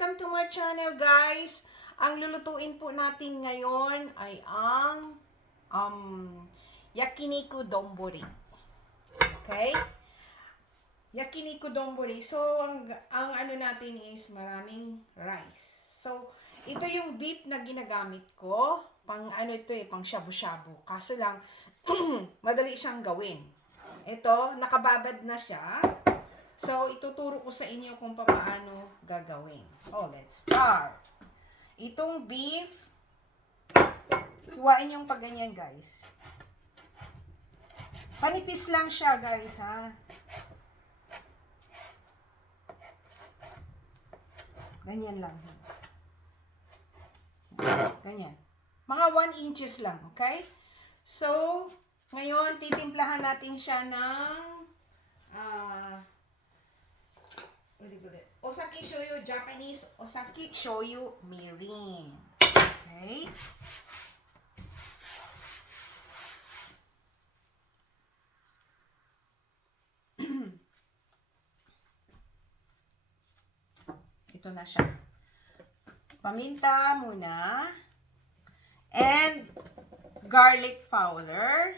Welcome to my channel, guys. Ang lulutuin po natin ngayon ay ang yakiniku donbori. Okay? Yakiniku donbori. So, ang ano natin is maraming rice. So, ito yung beef na ginagamit ko. Pang ano ito pang shabu-shabu. Kaso lang, madali siyang gawin. Ito, nakababad na siya. So, ituturo ko sa inyo kung paano gagawin. Oh, let's start. Itong beef, hiwain yung pagganyan, guys. Panipis lang siya, guys, ha. Ganyan lang. Ganyan. Mga 1 inches lang, okay? So, ngayon, titimplahan natin siya ng Osaki shoyu, Japanese Osaki shoyu mirin. Okay? Ito na siya. Paminta muna. And garlic powder.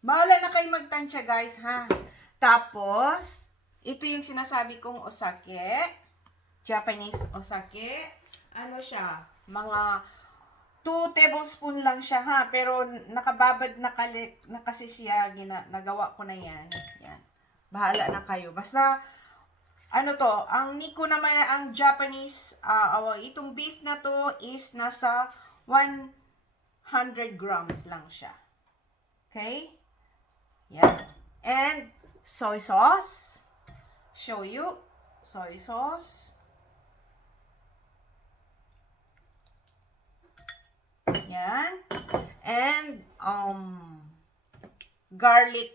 Bahala na kayo magtansya, guys, ha? Tapos, ito yung sinasabi kong osake. Japanese osake. Ano siya? Mga 2 tablespoon lang siya, ha? Pero nakababad na kasi siya. Nagawa ko na yan. Yan. Bahala na kayo. Basta, ano to? Ang niko naman, ang Japanese, itong beef na to is nasa 100 grams lang siya. Okay? Yan. And, soy sauce. Shoyu, soy sauce. Yan. And garlic,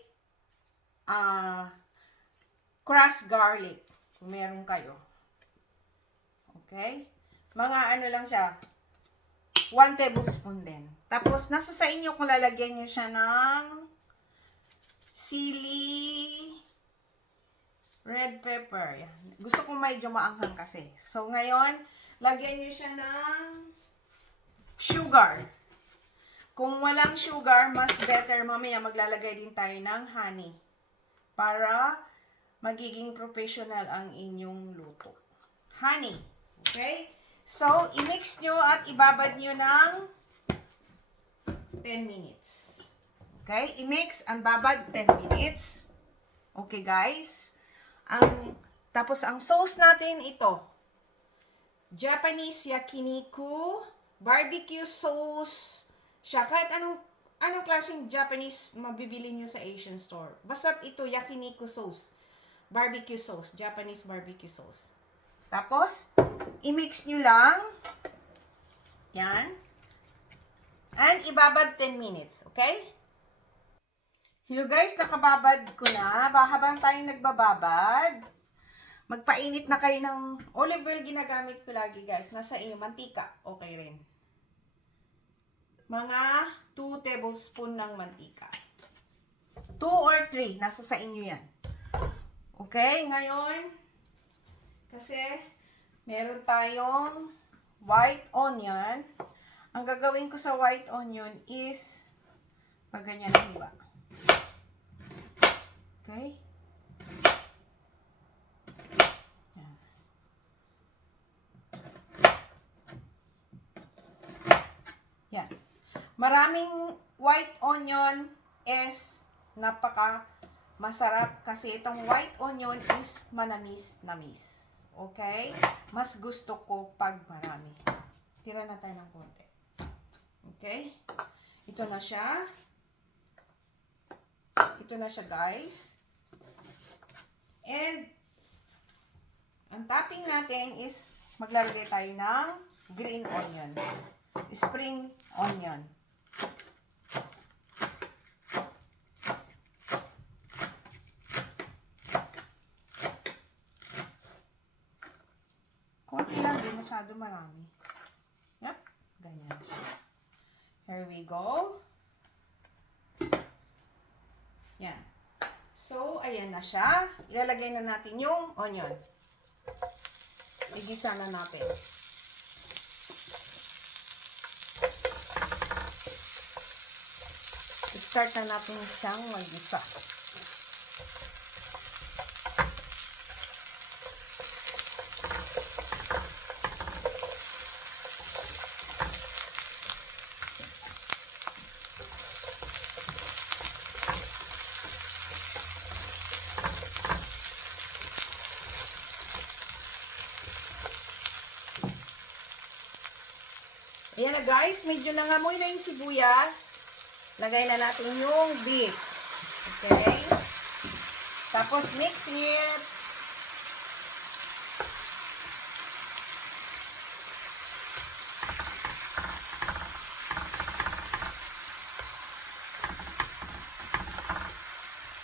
crushed garlic, kung meron kayo. Okay? Mga ano lang siya, 1 tablespoon din. Tapos, nasa sa inyo kung lalagyan nyo siya ng sili, red pepper. Yan. Gusto ko medyo maanghang kasi. So, ngayon, lagyan nyo siya ng sugar. Kung walang sugar, mas better. Mamaya, maglalagay din tayo ng honey. Para magiging professional ang inyong luto. Honey. Okay? So, i-mix nyo at ibabad nyo ng 10 minutes. Okay? I-mix and babad 10 minutes. Okay, guys? Tapos ang sauce natin ito, Japanese yakiniku, barbecue sauce, siya. Kahit anong klaseng Japanese mabibili nyo sa Asian store. Basta ito, yakiniku sauce, barbecue sauce, Japanese barbecue sauce. Tapos, i-mix nyo lang. Yan. And ibabad 10 minutes. Okay? Hello guys, nakababad ko na. Habang tayong nagbababad, magpainit na kayo ng olive oil. Ginagamit ko lagi, guys. Nasa inyo, mantika. Okay rin. Mga 2 tablespoon ng mantika. 2 or 3. Nasa sa inyo yan. Okay, ngayon, kasi meron tayong white onion. Ang gagawin ko sa white onion is pag ganyan na hiwa. Okay? Yan. Yan. Maraming white onion is napaka masarap kasi itong white onion is manamis-namis. Okay? Mas gusto ko pag marami. Tira na tayo ng konti. Okay? Ito na siya. Ito na siya, guys. And, ang topping natin is maglalagay tayo ng green onion. Spring onion. Konti lang, di masyado marami. Yep, ganyan siya. Here we go. Yan. So, ayan na siya. Ilalagay na natin yung onion. igisa na natin. Start na natin siyang mag-isa. Ayan na guys, medyo nangamoy na yung sibuyas. Lagay na natin yung beef. Okay? Tapos mix it.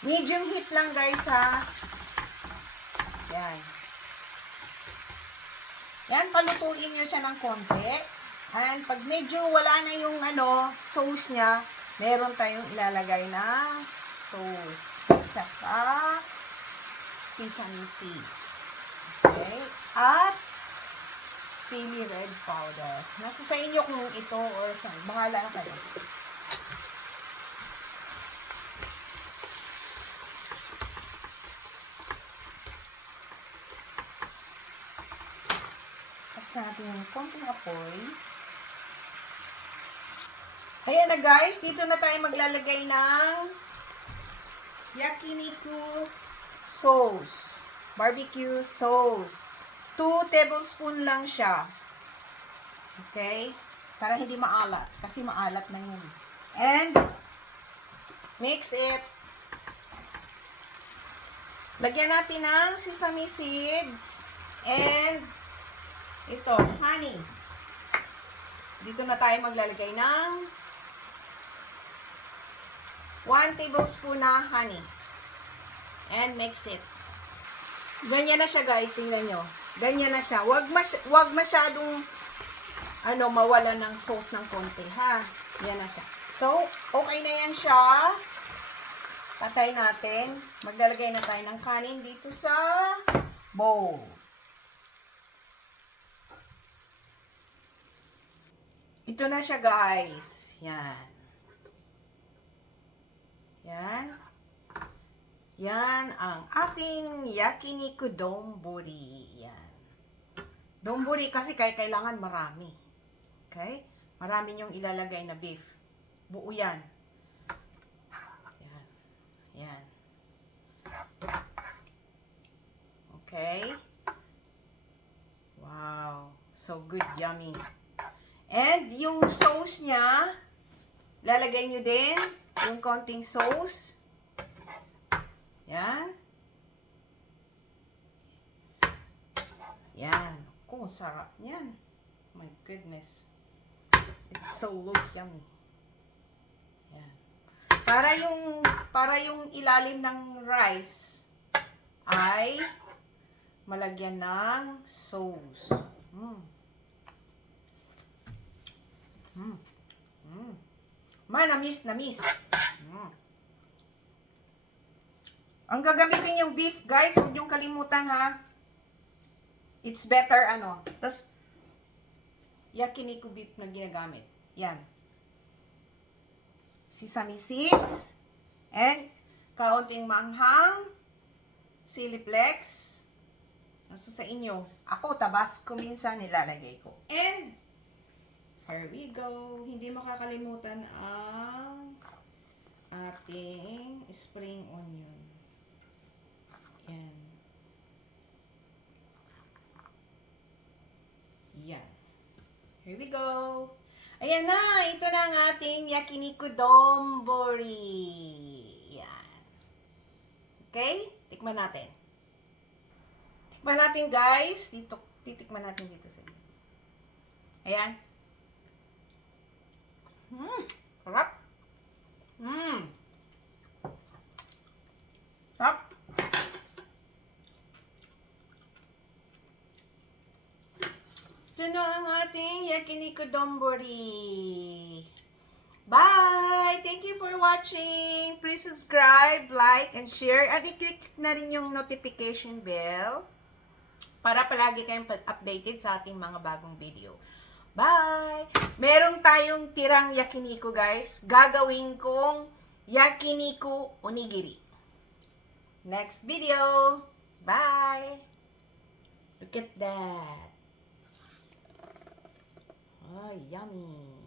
Medium heat lang guys ha. Yan. Yan, palutuin nyo siya ng konti. And pag medyo wala na yung sauce niya, meron tayong ilalagay na sauce. Tsaka sesame seeds. Okay? At chili red powder. Nasa sa inyo kung ito or saan. Bahala kayo. Sa natin yung konting apoy. Ayan na guys, dito na tayo maglalagay ng yakiniku sauce. Barbecue sauce. 2 tablespoon lang siya. Okay? Para hindi maalat. Kasi maalat na yun. And, mix it. Lagyan natin ng sesame seeds. And, ito, honey. Dito na tayo maglalagay ng 1 tablespoon na honey. And mix it. Ganyan na siya guys, tingnan nyo. Ganyan na siya. Wag masyadong mawala ng sauce ng konti, ha? Yan na siya. So, okay na yan siya. Patay natin. Maglalagay na tayo ng kanin dito sa bowl. Ito na siya guys. Yan. Yan. Yan ang ating yakiniku donburi. Yan. Donburi kasi kailangan marami. Okay? Marami yung ilalagay na beef. Buo yan. Yan. Yan. Okay? Wow. So good, yummy. And yung sauce niya, lalagay nyo din yung konting sauce. Yan. Yan. Kung sarap niyan. My goodness. It's so look yummy. Yan. Para yung ilalim ng rice ay malagyan ng sauce. Namis. Ang gagamitin yung beef, guys, huwag niyong kalimutan, ha. It's better, tas yakiniku beef na ginagamit. Yan. Sesame seeds, and kaunting manghang, chili flakes. Nasa sa inyo. Ako, Tabasco minsan nilalagay ko. And, here we go. Hindi makakalimutan ang ating spring onion. Yan. Yan. Here we go. Ayan na. Ito na ang ating yakiniku donburi. Yan. Okay? Tikman natin. Tikman natin, guys. Titikman natin dito sa dito. Ayan. Sarap. Sarap. Ito na ang ating yakiniku donburi. Bye! Thank you for watching. Please subscribe, like, and share. At i-click na rin yung notification bell para palagi kayong updated sa ating mga bagong video. Bye! Meron tayong tirang yakiniku, guys. Gagawin kong yakiniku onigiri. Next video. Bye! Look at that. Oh, yummy.